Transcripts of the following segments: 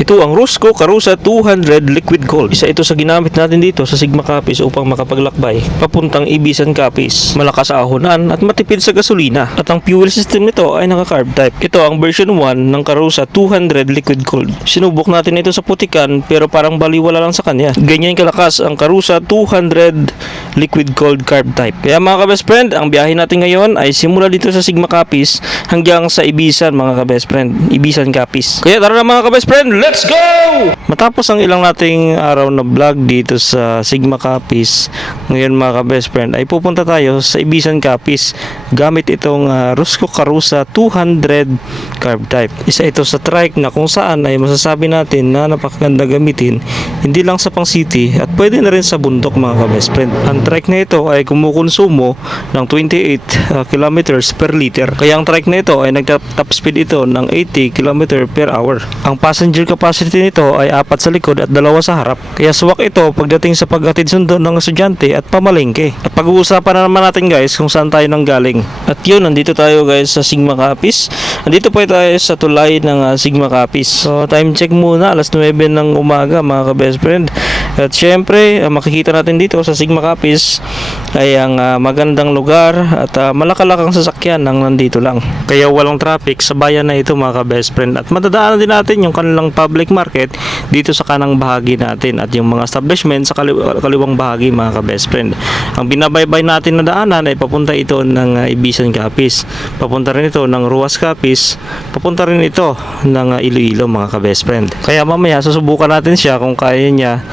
Ito ang Rosco Karusa 200 Liquid Gold. Isa ito sa ginamit natin dito sa Sigma Capiz upang makapaglakbay papuntang Ibisan Capiz. Malakas sa ahonan at matipid sa gasolina. At ang fuel system nito ay naka-carb type. Ito ang version 1 ng Karusa 200 Liquid Gold. Sinubok natin ito sa putikan pero parang baliwala lang sa kanya. Ganyan kalakas ang Karusa 200 Liquid Gold carb type. Kaya mga ka-best friend, ang biyahe natin ngayon ay simula dito sa Sigma Capiz hanggang sa Ibisan mga ka-best friend. Ibisan Capiz. Kaya tara na mga ka-best friend, let's go! Matapos ang ilang nating araw na vlog dito sa Sigma Capiz, ngayon mga ka-best friend ay pupunta tayo sa Ibisan Capiz gamit itong Rosco Karusa 200 carb type. Isa ito sa trike na kung saan ay masasabi natin na napakaganda gamitin hindi lang sa pang city at pwede na rin sa bundok mga ka-best friend. Ang trike na ito ay kumukonsumo ng 28 kilometers per liter. Kaya ang trike na ito ay nagta-top speed ito ng 80 km per hour. Ang passenger capacity nito ay 4 sa likod at 2 sa harap. Kaya swak ito pagdating sa paghatid sundo ng estudyante at pamalengke. At pag-uusapan na naman natin guys kung saan tayo nang galing. At yun, nandito tayo guys sa Sigma Capiz. Nandito po tayo sa tulay ng Sigma Capiz. So time check muna, alas 9 ng umaga mga ka-best friend. At syempre, makikita natin dito sa Sigma Capiz ay ang magandang lugar at malakalakang sasakyan ang nandito lang. Kaya walang traffic sa bayan na ito mga ka-best friend. At madadaanan din natin yung kanilang public market dito sa kanang bahagi natin at yung mga establishment sa kaliwang bahagi mga ka-best friend. Ang binabaybay natin na daanan ay papunta ito ng Ibisan Capiz, papunta rin ito ng Ruas Capiz, papunta rin ito ng Iloilo mga ka-best friend. Kaya mamaya susubukan natin siya kung kaya niya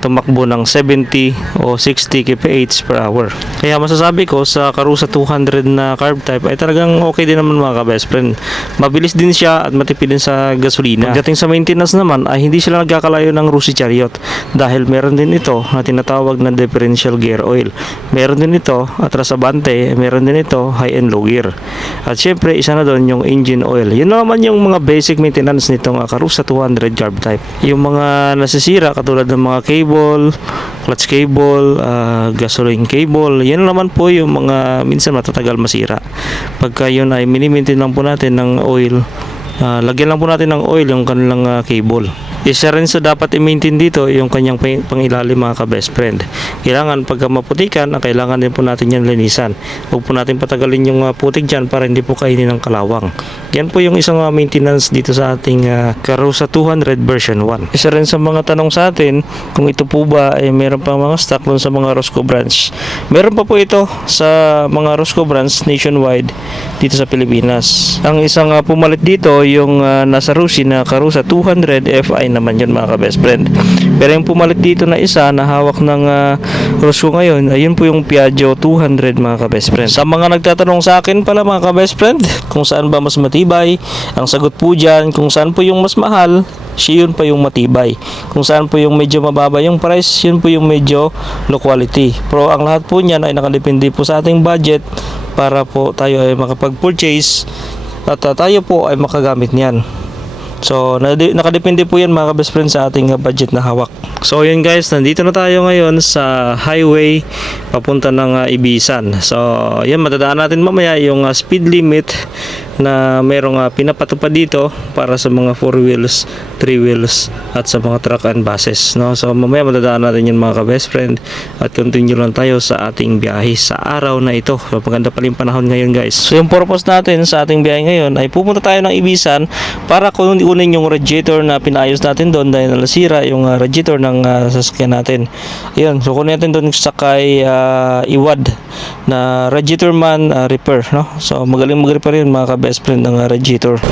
tumakbo ng 70 o 60 kph per hour. Kaya masasabi ko sa Karusa 200 na carb type ay talagang okay din naman mga ka-best friend. Mabilis din siya at matipid din sa gasolina. Pagdating sa maintenance naman ay hindi sila nagkakalayo ng Rusi Chariot dahil meron din ito na tinatawag na differential gear oil. Meron din ito atras abante, meron din ito high and low gear. At syempre isa na doon yung engine oil. Yun naman yung mga basic maintenance nitong Karusa 200 carb type. Yung mga nasisira katulad ng mga cable, clutch cable, gasoline cable, yan naman po yung mga minsan matatagal masira. Pagka yun ay mini-maintain lang po natin ng oil, lagyan lang po natin ng oil yung kanilang cable. Isa rin sa dapat i-maintain dito yung kanyang pangilalim mga ka-best friend. Kailangan pagka maputikan, kailangan din po natin yan linisan. Huwag po natin patagalin yung putik dyan para hindi po kainin ng kalawang. Yan po yung isang maintenance dito sa ating Karusa 200 version 1. Isa rin sa mga tanong sa atin kung ito po ba ay meron pang mga stock dun sa mga Rosco branch. Meron pa po ito sa mga Rosco branch nationwide dito sa Pilipinas. Ang isang pumalit dito yung nasa Rusi na Karusa 200 FI naman yun mga ka-best friend. Pero yung pumalit dito na isa na hawak ng Rosco ngayon, ayun po yung Piaggio 200 mga ka-best friend. Sa mga nagtatanong sa akin pala mga ka-best friend, kung saan ba mas matibay, ang sagot po dyan, kung saan po yung mas mahal, yun pa yung matibay. Kung saan po yung medyo mababa yung price, yun po yung medyo low quality. Pero ang lahat po niyan ay nakadepende po sa ating budget para po tayo ay makapag-purchase at tayo po ay makagamit niyan. So, nakadepende po yan mga ka-best friend sa ating budget na hawak. So, yun guys, nandito na tayo ngayon sa highway papunta ng Ibisan. So, yan, madadaan natin mamaya yung speed limit na merong pinapatupad dito para sa mga 4 wheels, 3 wheels at sa mga truck and buses, no? So mamaya madadaan natin yun mga ka-best friend at continue lang tayo sa ating biyahe sa araw na ito. So, maganda pa rin panahon ngayon guys. So yung purpose natin sa ating biyahe ngayon ay pupunta tayo ng Ibisan para kunin yung radiator na pinayos natin doon dahil nasira yung radiator ng sasakyan natin. Ayun, so kunin natin doon sa kay Iwad na radiator man repair, no? So magaling mag-repair yun mga ka-best friend ng radiator.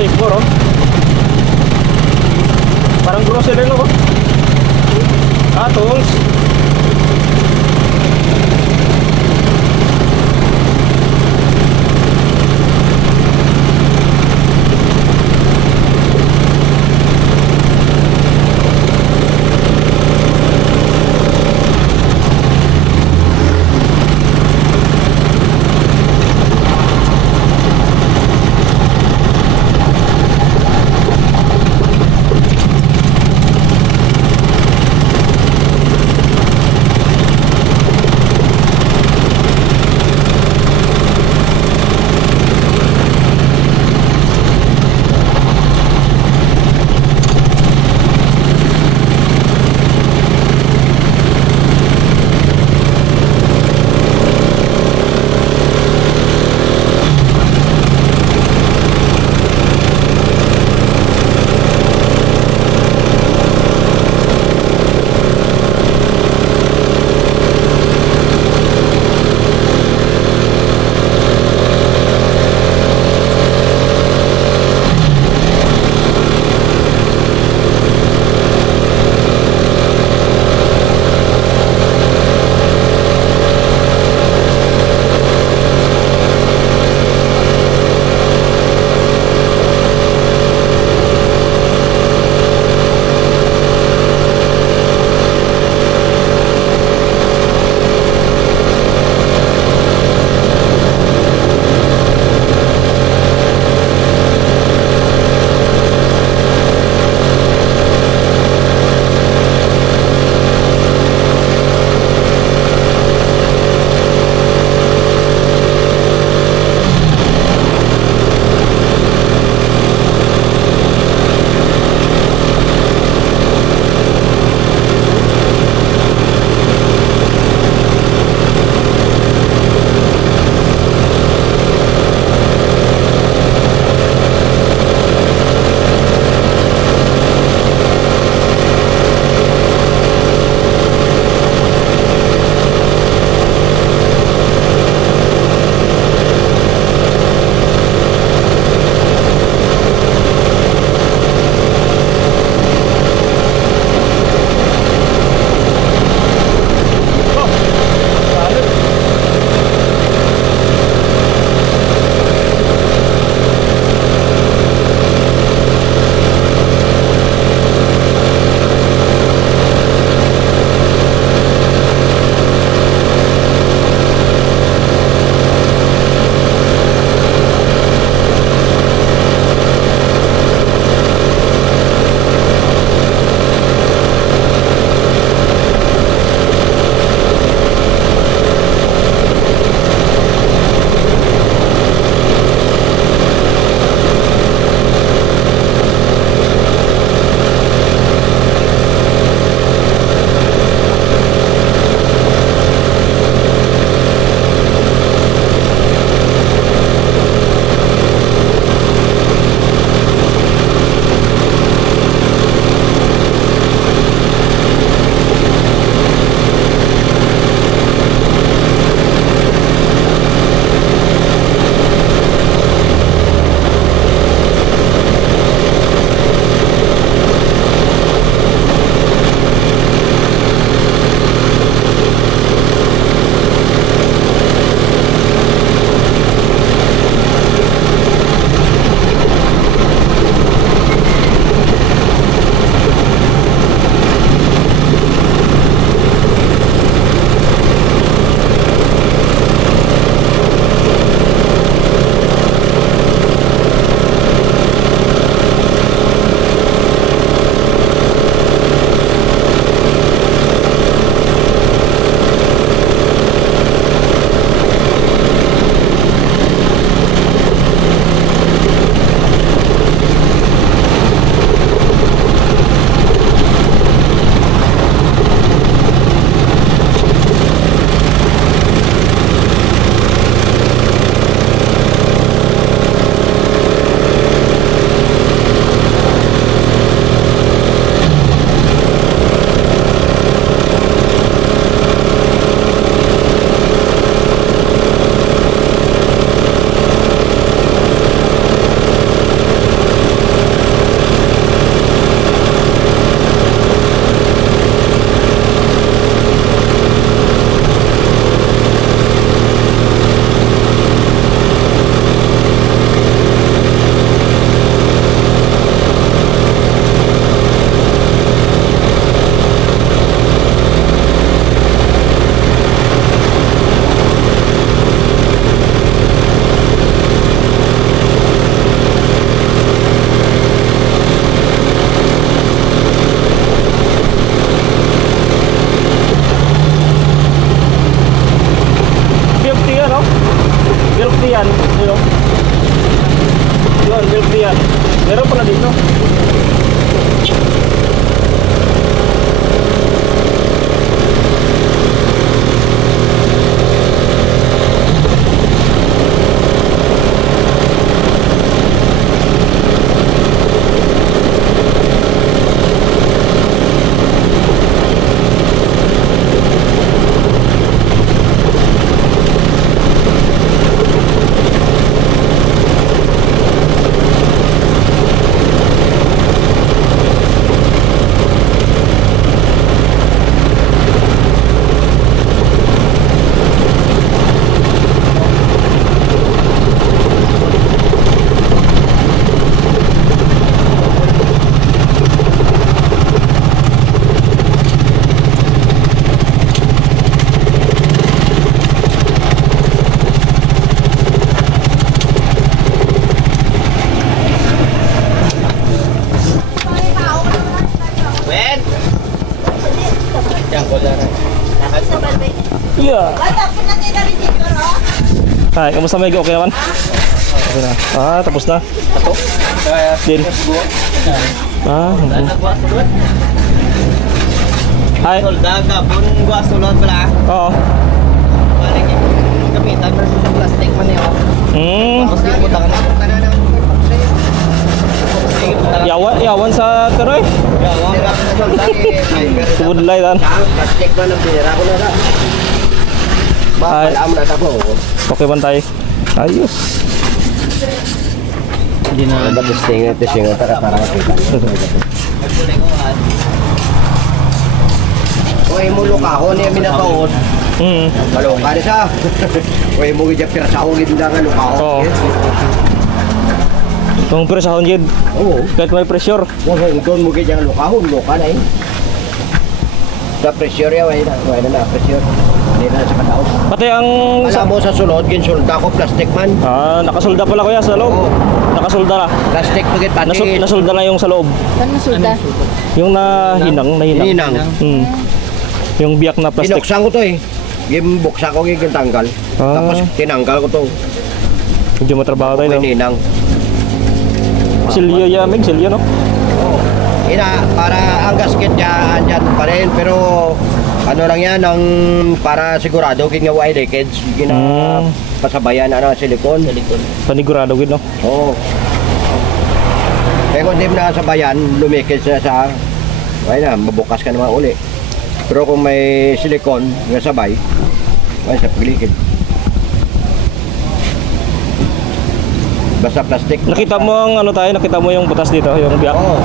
safe more, oh. Parang grocery no, oh. Tools. Meron pala dito. Yeah. Hi, kamusta Meg? Okay naman? Okay na. Tapos na. Din. Hi. Soldaga, pun gua sulod pala. Oo. Parang yung gamitan versus yung plastic man yun. Tapos di puta ka na. Yawan sa teroy. Yawan ka sa soldaga. Subudlay tan. Plastic man ang pinira ko na na. Alam na tapo. Okay man tayo. Ayos. Hindi na. Dapat testing para makita. Oy mo lukahon niya minataon. Maloka ni sa. Oy mo gid pira sa ugid nga lukahon. Oo. Kung presahon gid. Oo. Kahit may pressure. Oy doon mo gid yang lukahon, luka na eh. Sa pressure ya way na pressure. Hindi na sa kadaos. Pati ang Alam mo sa sulod ginsulda ko plastic man. nakasulda pala kuya sa loob. Oo. Nakasulda na. Plastic pagit pati. Nasulda na yung sa loob. Ano sulda? Yung nahinang. Hininang. Yung biyak na plastic. Binuksan ko to eh. Gimbuksan ko gigintanggal. Tapos tinanggal ko to. Medyo matrabaho tayo. No? Hininang. Silyo yamig, silyo no? Ina, para ang gasket niya andyan pa rin. Pero ano lang yan, ang para sigurado ginawa ay leakage. Pasabayan silikon. Panigurado gid no? Oo. Kaya kung di mo nakasabayan, lumikis na sa ay na, mabukas ka naman uli. Pero kung may silikon nga sabay, ay sa paglikid. Basta plastic. Nakita mo ang nakita mo yung butas dito, yung biyak. Oo.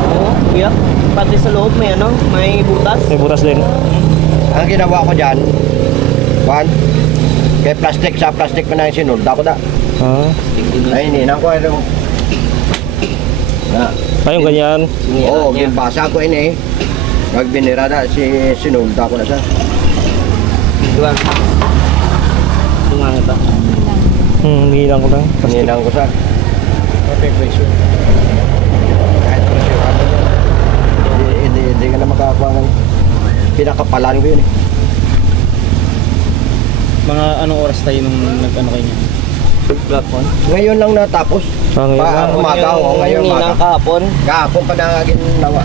Yeah. Pati sa loob may may butas. May butas din. Ang ginawa ko dyan, kay plastic sa plastic pa na yung sinulda ko da. Ay, ninang ko ano. Yung ganyan. Oo, ginbasa ko ini. Magbinira na sinulda ko na siya. Diba? Tumanga ba? Hilang ko lang. Ninang ko siya. Okay, pressure. Kahit pressure ako. Hindi ka na makakakuha ng pinakapalan ko yun eh. Mga anong oras tayo nung nag-ano kayo niya? Platform? Ngayon lang natapos. Umaga o ngayon umaga. Kahapon? Kahapon pa na ginawa.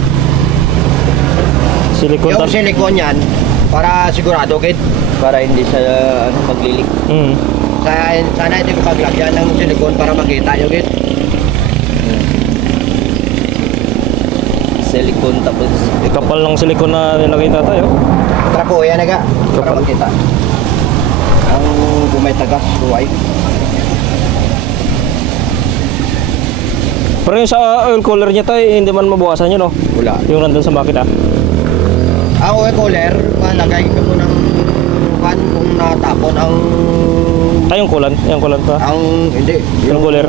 Silicone Yung silikon yan, para sigurado kit. Para hindi siya maglilik. Sana hindi ko paglagyan ng silikon para makita yung kit. Silicone tapos Kapal ng silicone na nilagay tayo. Trapo yan naga, para Kapal. makita. Ang bumay tagas, buhay. Pero yung sa oil cooler niya tayo, hindi man mabawasan yun, no? Wala. Yung nandun sa makina. Ang oil cooler, malagay ka mo ng kung natapon ang Yung kulan pa. hindi. Yung cooler?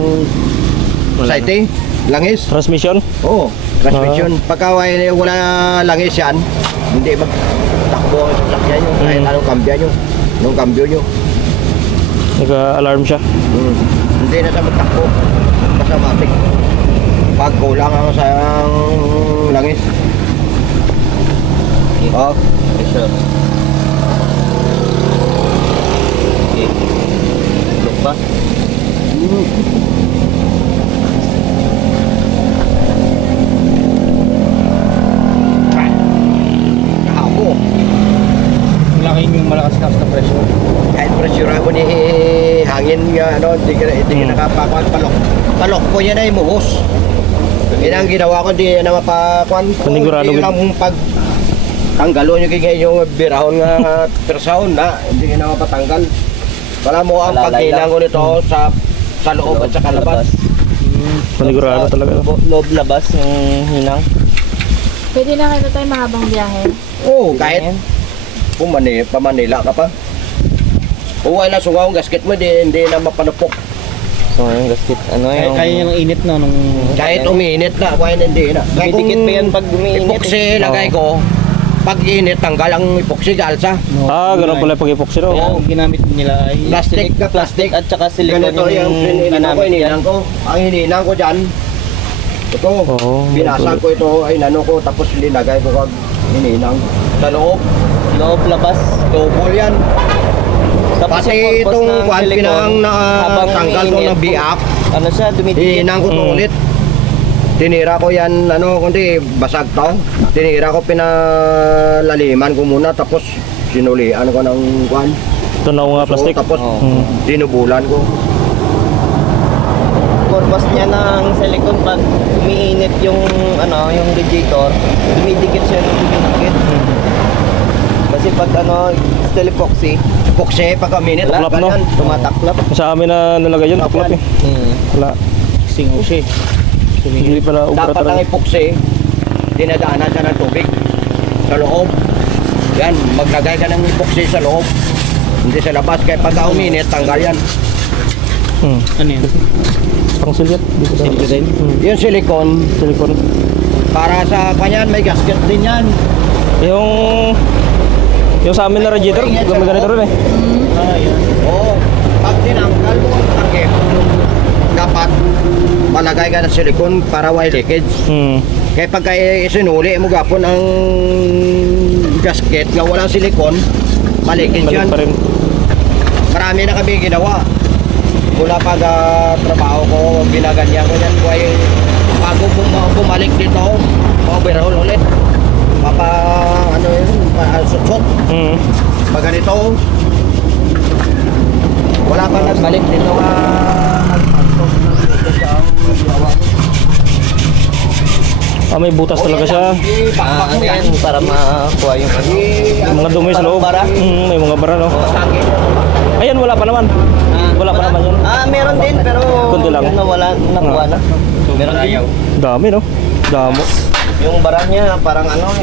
Sighting, langis. Transmission. Oo, transmission. Pagka wala langis yan, hindi magtakbo ang sasakyan nyo. Kahit anong kambya nyo. Anong kambyo nyo. Nag-alarm siya. Hindi na siya magtakbo. Basta matik. Pag kulang ang sayang langis. Oh, pressure. Okay. Look ba? palok po yan ay muhos. Yan ang ginawa ko, di na mapakuan ko. Panigurado Hindi gid. lang pag tanggalo nyo kaya yung birahon nga persahon na, hindi na mapatanggal. Wala mo ang Malalay pagkinang ko nito sa loob at sa kalabas. Panigurado talaga. Loob labas yung hinang. Pwede na kayo tayo mahabang biyahe. Oo, kahit pa Manila ka pa. Kung wala sungaw ang gasket mo, hindi na mapanupok. So yung gasket, ano yung... Kaya yung init no, nung... Kahit umiinit na, wala hindi na. Kaya Dumidikit pa yan pag umiinit. Epoxy lagay ko, pag init, tanggal ang epoxy galsa. Ah, ganun pala pag-epoxy daw. Kaya ang ginamit nila ay... Plastic at saka silicone Ganito yung hininang ko. Ang hininang ko dyan, ito, Oo, binasag ko ito, ay nano ko, tapos linagay ko kag hininang. Sa loob, loob labas. double yan. Tapos Pati yung purpose itong ng kwan, silicone, pinang habang tanggal ko umiinit, ng biak, Ano siya, dumidikit. hininang ko to ulit. Tinira ko yan, kundi basag to. Tinira ko, pinalaliman ko muna, tapos sinulian ko ng kwan. Tunaw nga plastic. Tapos Mm. dinubulan ko. Purpose niya ng silicone pag umiinit yung yung radiator, dumidikit siya ng dumidikit. Kasi pag steel epoxy, Epoxy, pag minute, Tuklap, no? ganyan. tumataklap. Sa amin na nalagay yun, tuklap eh. Wala. Singaw siya. Hindi pala ubra Dapat ang talaga. epoxy, dinadaanan siya ng tubig sa loob. Yan, maglagay ka ng epoxy sa loob. Hindi sa labas, kaya pagka uminit, tanggal yan. Ano yan? Pang silyat. Dito sa Silyo din? Yung silicone, silicone. para sa kanyan, may gasket din yan. Yung sa amin na radiator, may ganito rin eh. Ah, yan. Oo, pag tinanggal mo ang takip, dapat malagay ka ng silicone para wide leakage. Kaya pagka isinuli mo gapon ang gasket nga walang silicone, malikid Balik yan. pa rin. Marami na kami ginawa. Mula pag trabaho ko, ginaganyan ko yan. Kaya bago bumalik dito, overhaul ulit. Sutsot. Pag ganito, wala pa nagbalik dito ka. May butas talaga siya. Ano yan, para makuha yung Mga dumi sa loob. Bara? May mga bara, no? Ayan, wala pa naman. Wala pa naman yun. Meron din, pero Kunti lang. yung nakuha na. Meron din. Dami, no? Damo. Yung bara niya, parang yung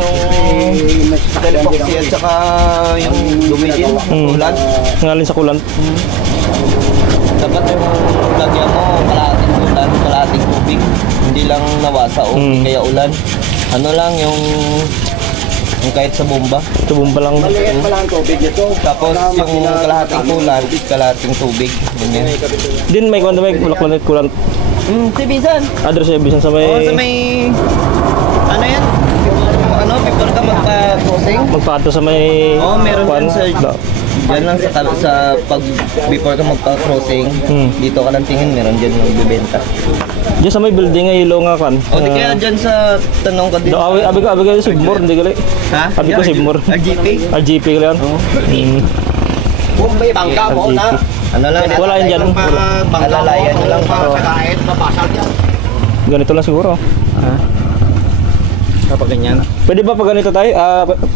telepoxy at saka yung dumi din, ulan. Ngalin sa kulant. Dapat yung lagyan mo, kalahating ulan, kalahating tubig. Hindi lang nawasa o hindi kaya ulan. Ano lang yung kahit sa bomba. Tubong pa lang. Maliit pa lang ang tubig nito. Tapos yung kalahating ulan, kalahating tubig. Ganyan. Din may kuwan may kulant kulant. Tibisan. Address yung bisan sa may Sa may... Ano yan? Before ka magpa-crossing? magpato sa may Meron kuwan. dyan sa... Yan lang before ka magpa-crossing, dito ka lang tingin, meron dyan yung bibenta. Diyan sa may building ay ilo nga kan. O di kaya dyan sa tanong ka din. Abi ko Sibmore, hindi gali. Ha? Abi ko Sibmore. RGP? RGP ko yan. Kung may bangka mo na, Ano lang? Wala yan dyan. Alalayan nyo lang. para sa kahit, mapasal yan. Ganito lang siguro. Kapag ganyan. Pwede ba pag ganito tayo?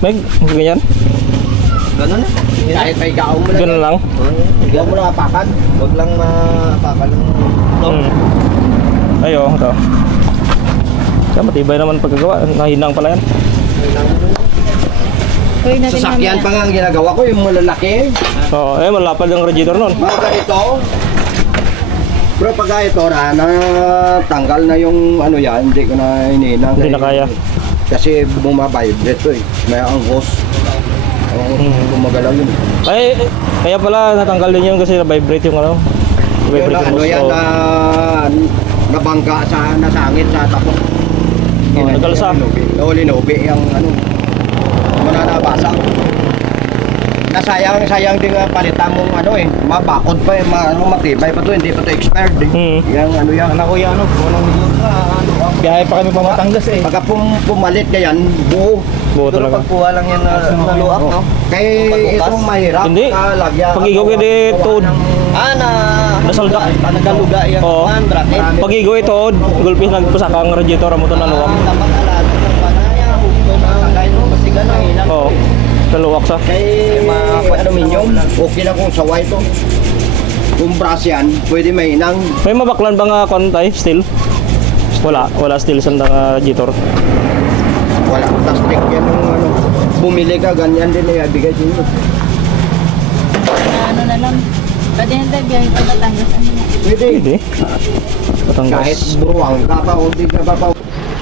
Meg, ganyan? Ganun na. Kahit may gaong mo na. Ganun lang. Huwag mo na apakan. Huwag lang mapakan ng Ayo, ito. Kaya matibay naman pagkagawa. Nahinang pala yan. Uy, natin Sasakyan mamaya. pa nga ang ginagawa ko, yung malalaki. Oo, malapad yung radiator nun. Mga ganito. Pero pag ito na tanggal na yung yan, hindi ko na hininang. Hindi na kaya. Kasi bumabibrate to eh. May ang hose. Gumagalaw yun. Ay, kaya pala natanggal din yun kasi na-vibrate yung ano. Yun Vibrate na, yung hose. yan Oo. nabangga sa nasangit sa tapos. Nagalsa. Linobi yung mananabasa. Sayang din palitan mong mabakod pa matibay pa to, hindi pa to expired eh. Yang yan. Anak ko yan, Biyahe pa kami pa Batangas eh. Pagka pumalit ka yan, buo. Buo Pero talaga. pagkuha lang yan na naluak, no? Kay Pagbukas? itong mahirap Hindi. lagyan. Pag ikaw kaya tuod. Nasalda. Nagaluga yan. Oo. Bracket. Pag ikaw ito, gulpis nagpasaka ang radiator mo ito naluwak. Dapat alaga ng panaya. Huwag na kagay no. Kasi gano'n. Oo. Naluwak sa. Kay aluminium, okay na kung sawa ito. Kung brass yan, pwede mahinang. May mabaklan ba nga kontay, steel? Wala steel sa radiator. Wala, plastic yan yung ano. Bumili ka, ganyan din ay ibigay din mo. Ano na lang. Pwede na tayo biyahe pa Batangas. Ano na? Pwede. Hindi. Batangas. Kahit buruang ka pa o di ka pa pa.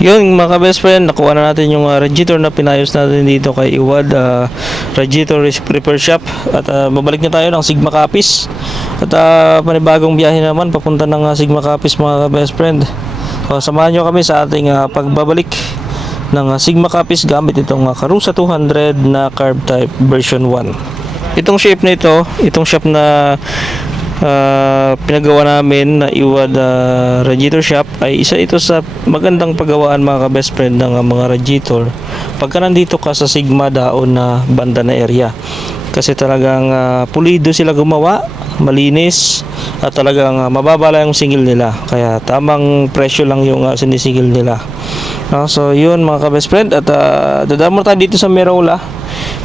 Yun mga ka-best friend, nakuha na natin yung radiator na pinayos natin dito kay Iwad Radiator Repair Shop. At babalik na tayo ng Sigma Capiz. At panibagong biyahe naman papunta ng Sigma Capiz mga ka-best friend. So, samahan nyo kami sa ating pagbabalik ng Sigma Capiz gamit itong Karusa 200 na carb type version 1. Itong shape na ito, itong shape na pinagawa namin na Iwad Radiator Shop ay isa ito sa magandang paggawaan mga ka-best friend ng mga radiator pagka nandito ka sa Sigma daon na banda na area, kasi talagang pulido sila gumawa, malinis at talagang mababa lang yung singil nila, kaya tamang presyo lang yung sinisingil nila. So yun mga ka-best friend, at dadamo tayo dito sa Merola.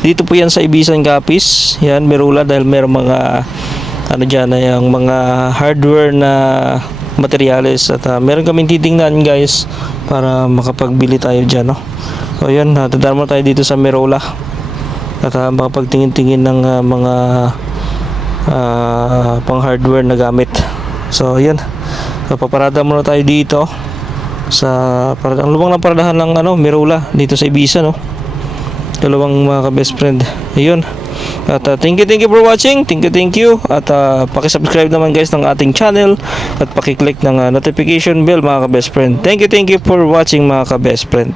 Dito po yan sa Ibisan Capiz, yan Merola, dahil meron mga ano dyan na yung mga hardware na materyales, at meron kaming titingnan guys para makapagbili tayo dyan, no? So yun, dadamo tayo dito sa Merola at makapagtingin-tingin ng mga pang hardware na gamit. So yun, so, paparada muna tayo dito sa ang lubang ng paradahan ng Merola dito sa Ibiza, no? Dalawang mga ka-best friend. Ayun. At thank you for watching. Thank you. At paki-subscribe naman guys ng ating channel at paki-click ng notification bell mga ka-best friend. Thank you for watching mga ka-best friend.